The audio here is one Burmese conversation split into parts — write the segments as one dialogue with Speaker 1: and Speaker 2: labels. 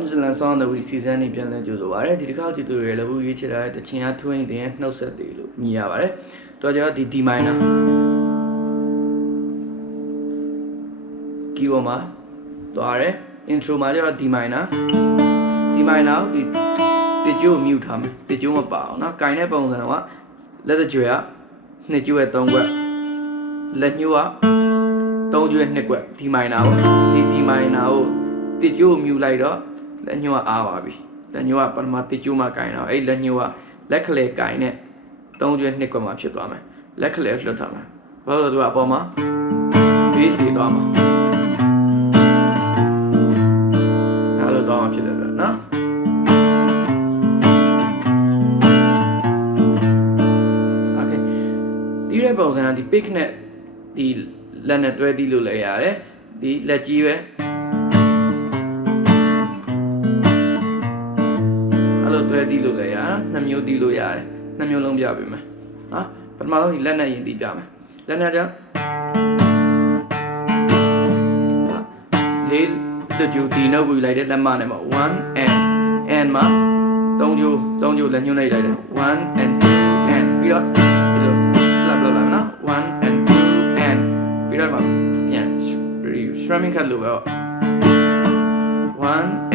Speaker 1: New Zealand Song of the Week season နေပြန်လည်ကြိုဆိုပါရစေဒီတစ်ခါကြည့်သူတွေလည်းဘူးရေးချတာတဲ့တချင်အားထွင်းတဲ့နှုတ်ဆက်တွေလို့မြည်ရပါတယ်တော့ကျတော့ဒီ D minor ကီပေါ်မှာသွားတယ် intro မှာကျတော့ D minor D minor ကိုဒီတကြိုး mute ထားမယ်တကြိုးမပါအောင်နော်ကင်တဲ့ပုံစံကလက်တကြွယ်ကနှစ်ကြိုးရဲ့သုံးခွက်လက်ညှိုးကသုံးကြိုးရဲ့နှစ်ခွက် D minor ပေါ့ဒီ D minor ကိုတကြိုးမြူလိုက်တော့ လက်ညှိုးကအားပါပြီလက်ညှိုးကပထမတစ်ကျိုးမှကင်တော့အဲ့လက်ညှိုးကလက်ခလေကင်နဲ့သုံးကျွဲနှစ်ခွက်မှဖြစ်သွားမယ်လက်ခလေလွတ်ထားမယ်ဘာလို့လဲသူကအပေါ်မှာ base တွေသွားမှာအဲ့လိုသွားမှဖြစ်တယ်ဗျနော်ဒီရဲ့ပုံစံကဒီ pick နဲ့ဒီလက်နဲ့တွဲတီးလို့လည်းရတယ်ဒီလက်ကြီးပဲ လိုတွဲတီးလို့လည်းရတာနှစ်မျိုးတီးလို့ရတယ်နှစ်မျိုးလုံးပြပေးမယ်နော်ပထမဆုံးဒီလက်နဲ့ရင်တီးပြမယ်လက်နဲ့ကြောင့်လေးလက်ကျူဒီနှုတ်ကိုယူလိုက်တဲ့လက်မနဲ့မှာ1 and and မှာ၃ကျိုး၃ကျိုးလက်ညှိုးလိုက်လိုက်တယ်1 and 2 and ပြီးတော့ဒီလို slap လုပ်လိုက်မယ်နော်1 and 2 and ပြီးတော့မှာပြန် strumming cut လို့ပဲပေါ့1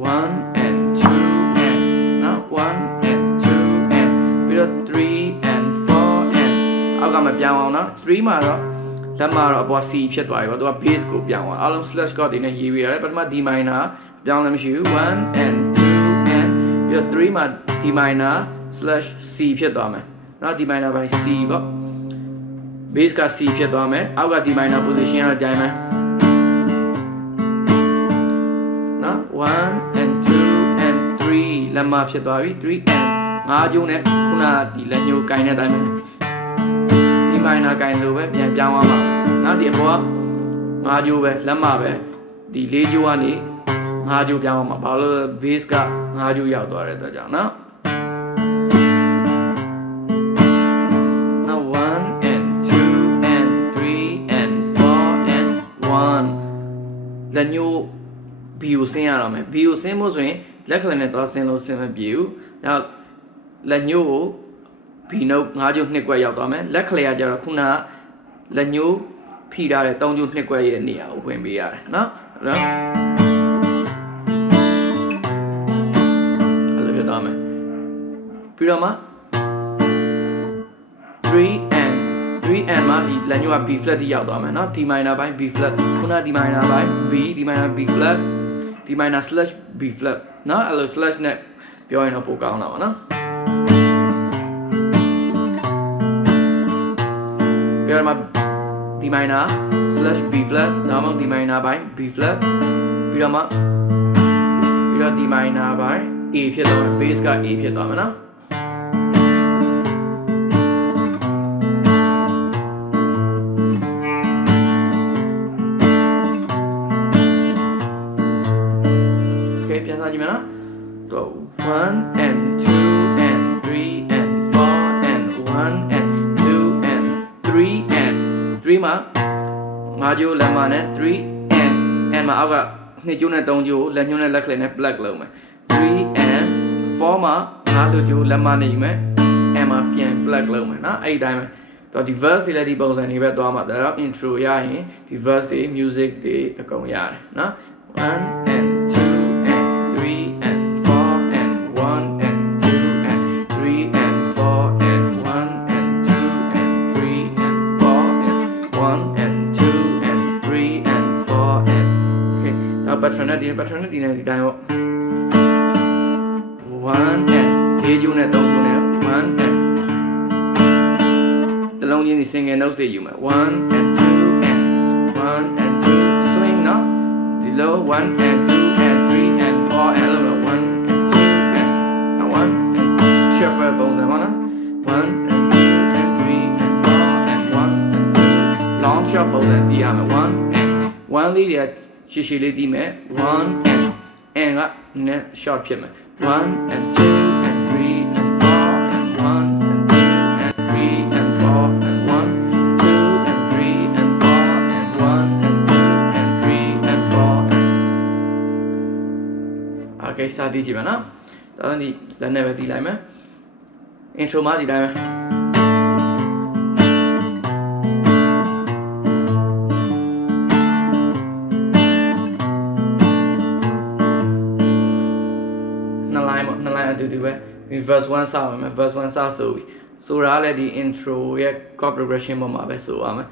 Speaker 1: မှာတော့မှာ1 and 2 and နော်1 and 2 and ပြီးတော့3 and 4 and အောက်ကမပြောင်းအောင်နော်3မှာတော့လက်မှာတော့အပေါ် C ဖြစ်သွားပြီပေါ့သူက bass ကိုပြောင်းသွားအားလုံး slash chord တွေနဲ့ရေးပြီးရတယ်ပထမ D minor ပြောင်းလည်းမရှိဘူး1 and 2 and ပြီးတော့3မှာ D minor slash C ဖြစ်သွားမယ်နော် D minor by C ပေါ့ bass က C ဖြစ်သွားမယ်အောက်က D minor position ကတော့ကြို လက်မဖြစ်သွားပြီ3 and ငါးကျုံးနဲ့ခုနကဒီလက်ညှိုးကင်တဲ့အတိုင်းပဲဒီမိုင်နာကင်လို့ပဲပြန်ပြောင်းသွားမှာနော်ဒီအပေါ်ကငါးကျိုးပဲလက်မပဲဒီလေးကျိုးကနေငါးကျိုးပြောင်းသွားမှာဘာလို့လဲ base ကငါးကျိုးရောက်သွားတဲ့အတွက်ကြောင့်နော်နောက်1 and 2 and 3 and 4 and 1လက်ညှိုး B ကိုဆင်းရတော့မယ် B ကိုဆင်းဖို့ဆိုရင် လက်ကလေးနဲ့တော့ဆင်းလို့ဆင်းမပြေဘူး။နောက်လက်ညှိုးကို B note ၅ကျုပ်နှစ်ကွက်ရောက်သွားမယ်။လက်ကလေးကကျတော့ခုနကလက်ညှိုးဖိထားတဲ့၃ကျုပ်နှစ်ကွက်ရဲ့နေရာကိုဝင်ပေးရတယ်နော်။အဲ့တော့အဲ့လိုပြတော့မယ်။ပြီးတော့မှ 3 and 3 and မှာဒီလက်ညှိုးက B flat တိရောက်သွားမယ်နော် D minor ဘိုင်း B flat ခုန D minor ဘိုင်း B D minor B flat D minor slash B flat နော်အဲ့လို slash နဲ့ပြောရင်တော့ပိုကောင်းတာပါနော်ပြောရမှာ D minor slash B flat နောက်မှ D minor ဘိုင်း B flat ပြီးတော့မှပြီးတော့ D minor ဘိုင်း A ဖြစ်သွားမယ် bass က A ဖြစ်သွားမယ်နော် 5ကျိုးလက်မနဲ့3 and and မှာအောက်က2ကျိုးနဲ့3ကျိုးလက်ညှိုးနဲ့လက်ခလင်နဲ့ plug လုပ်မယ်3 and 4မှာ5လိုကျိုးလက်မနဲ့ယူမယ် and မှာပြန် plug လုပ်မယ်နော်အဲ့ဒီတိုင်းပဲတော့ဒီ verse တွေလည်းဒီပုံစံတွေပဲသွားမှာဒါတော့ intro ရရင်ဒီ verse တွေ music တွေအကုန်ရတယ်နော်1 and okay နောက် pattern နဲ့ဒီ pattern နဲ့ဒီနဲ့ဒီတိုင်းပေါ့1 and ၄ကျိုးနဲ့၃ကျိုးနဲ့1 and တလုံးချင်းစီ single notes တွေယူမယ်1 and 2 and 1 and 2 swing နော်ဒီလို1 and 2 and 3 and 4 and လို့1 and 2 and 1 and shuffle ပုံစံပါနော်1 and 2 and 3 and 4 and 1 and 2 long shot ပုံစံတီးရမယ်1 and 1လေးတွေက ရှည်ရှည်လေးတီးမယ်1 and and ကနည်း short ဖြစ်မယ်1 and 2 and 3 and 4 and 1 and 2 and 3 and 4 and 1 2 and 3 and 4 and 1 and 2 and 3 and 4 Okay စသည်ကြည့်ပါနော်တော်တော်ဒီလက်နဲ့ပဲတီးလိုက်မယ် intro မှာဒီတိုင်းပဲ အတူတူပဲဒီ verse 1စပါမယ် verse 1စဆိုပြီးဆိုတာလည်းဒီ intro ရဲ့ chord progression ပေါ်မှာပဲဆိုရမယ်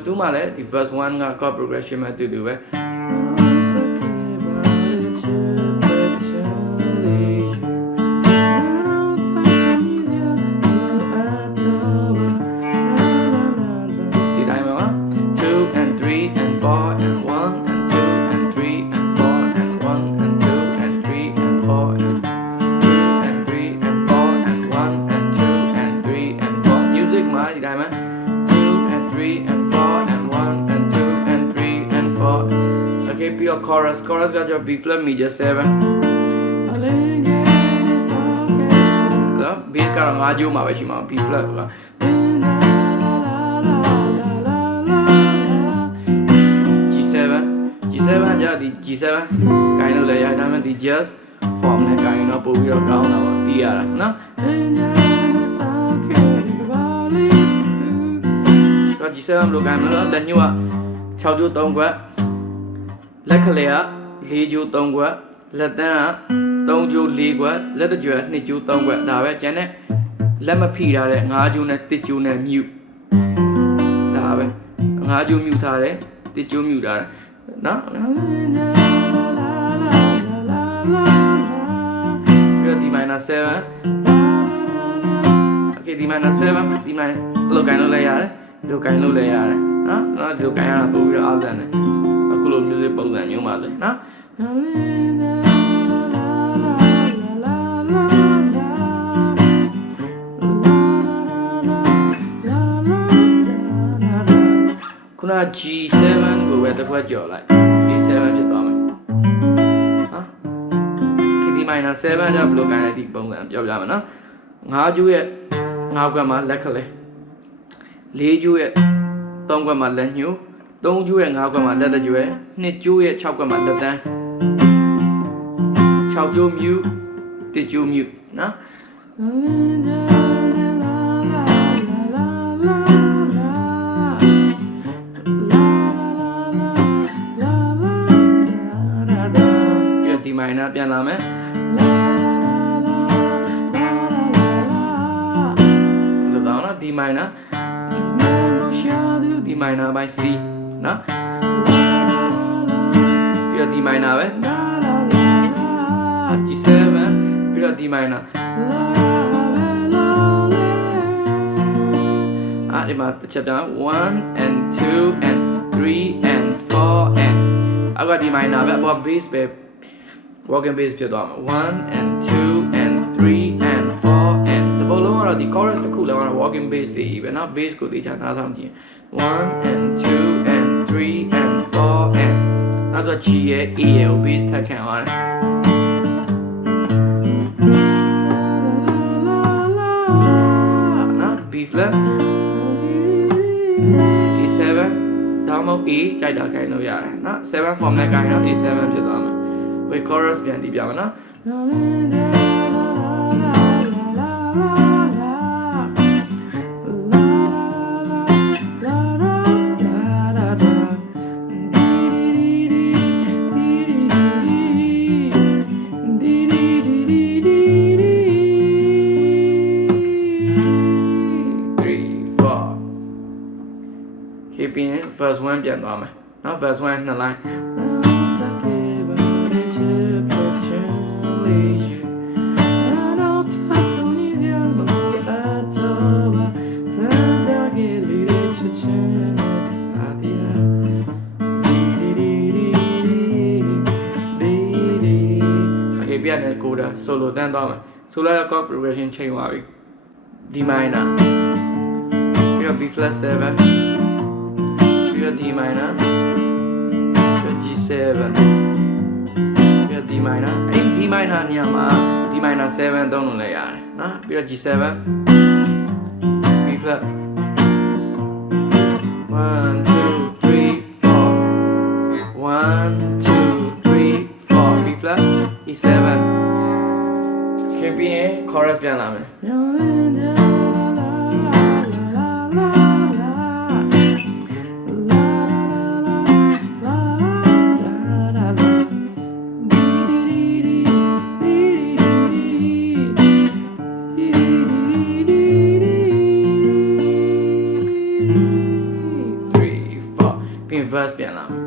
Speaker 1: verse 2မှာလည်းဒီ verse 1က chord progression မှာတူတူပဲ chorus chorus ကကျတော့ B flat major 7နော် bass ကတော့၅ကျိုးမှာပဲရှိမှာ B flat က G7 G7 じゃဒီ G7 ကိုင်းလို့လည်းရဒါပေမဲ့ဒီ just form နဲ့ကိုင်းတော့ပို့ပြီးတော့ကောင်းတာပေါ့တီးရတာနော်တော့ G7 ဘယ်လိုကိုင်းမလဲလက်ညှို့က6ကျိုး3ခွက် လက်ကလေးက4ကျိုး3ခွက်လက်တန်းက3ကျိုး4ခွက်လက်တကြွယ်2ကျိုး3ခွက်ဒါပဲကျန်တဲ့လက်မဖိထားတဲ့5ကျိုးနဲ့1ကျိုးနဲ့မြူဒါပဲ5ကျိုးမြူထားတယ်1ကျိုးမြူထားတယ်နော်ပြီးတော့ဒီ minus 7 okay ဒီ minus 7ဒီ minus ဘယ်လိုကိုင်းလို့လဲရတယ်ဒီလိုကိုင်းလို့လဲရတယ်နော်နော်ဒီလိုကိုင်းရတာပို့ပြီးတော့အောက်တန်းတယ်အခုလို music ပုံစံမျိုးပါလေနော်ခုန G7 ကိုပဲတစ်ခွက်ကြော်လိုက် A7 ဖြစ်သွားမယ်ဟာ KD minor 7ကဘယ်လိုကိုင်းလဲဒီပုံစံပြောပြမယ်နော်၅ကျိုးရဲ့၅ခွက်မှာလက်ခလဲ၄ကျိုးရဲ့၃ခွက်မှာလက်ညှိုး ၃ကျိုးရဲ့၅ခွက်မှာလက်တကြွယ်၂ကျိုးရဲ့၆ခွက်မှာလက်တန်း၆ကျိုးမြူ၁ကျိုးမြူနော်ပြဒီမိုင်နာပြန်လာမယ်လို့တော့နော်ဒီမိုင်နာဒီမိုင်နာ by C နော်ပြီးတော့ဒီမိုင်နာပဲ G7 ပြီးတော့ဒီမိုင်နာအာဒီမှာတစ်ချက်ပြန်1 and 2 and 3 and 4 and အောက်ကဒီမိုင်နာပဲအပေါ် base ပဲ walking bass ဖြစ်သွားမှာ1 and 2 and 3 and 4 and ဒီဘောလုံးကတော့ဒီ chorus တစ်ခုလုံးကတော့ walking bass တွေကြီးပဲเนาะ bass ကိုတေချာနားထောင်ကြည့်1 and 2 and 3 and 4 and နောက်တော့ G ရဲ့ A ရဲ့ကို bass ထပ်ခံသွားတယ်နော် B flat A7 ဒါမှမဟုတ် A ကြိုက်တာခိုင်းလို့ရတယ်နော်7 form နဲ့ခိုင်းတော့ A7 ဖြစ်သွားမယ်ဝေ chorus ပြန်တီးပြမယ်နော် Plus one နှစ်လိုင်း Okay ပြန်နေကိုတာ solo တန်းသွားမယ် solo က chord progression ချိန်သွားပြီ D minor ပြီးတော့ B flat 7ပြီးတော့ D minor G7 ပြီးတော့ D minor အဲ့ဒီ D minor နေရာမှာ D minor 7သုံးလို့လည်းရတယ်နော်ပြီးတော့ G7 B flat 1 2 3 4 1 2 3 4 B flat E7 ခင်ပြီးရင် chorus ပြန်လာမယ် verse ပြန်လာမယ်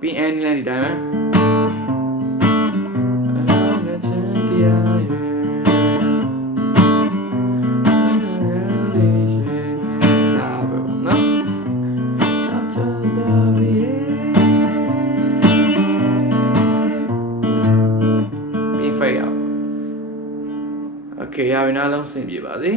Speaker 1: ပြင် end လည်းဒီတိုင်းပဲအောင် လုံးစင်ပြေပါစေ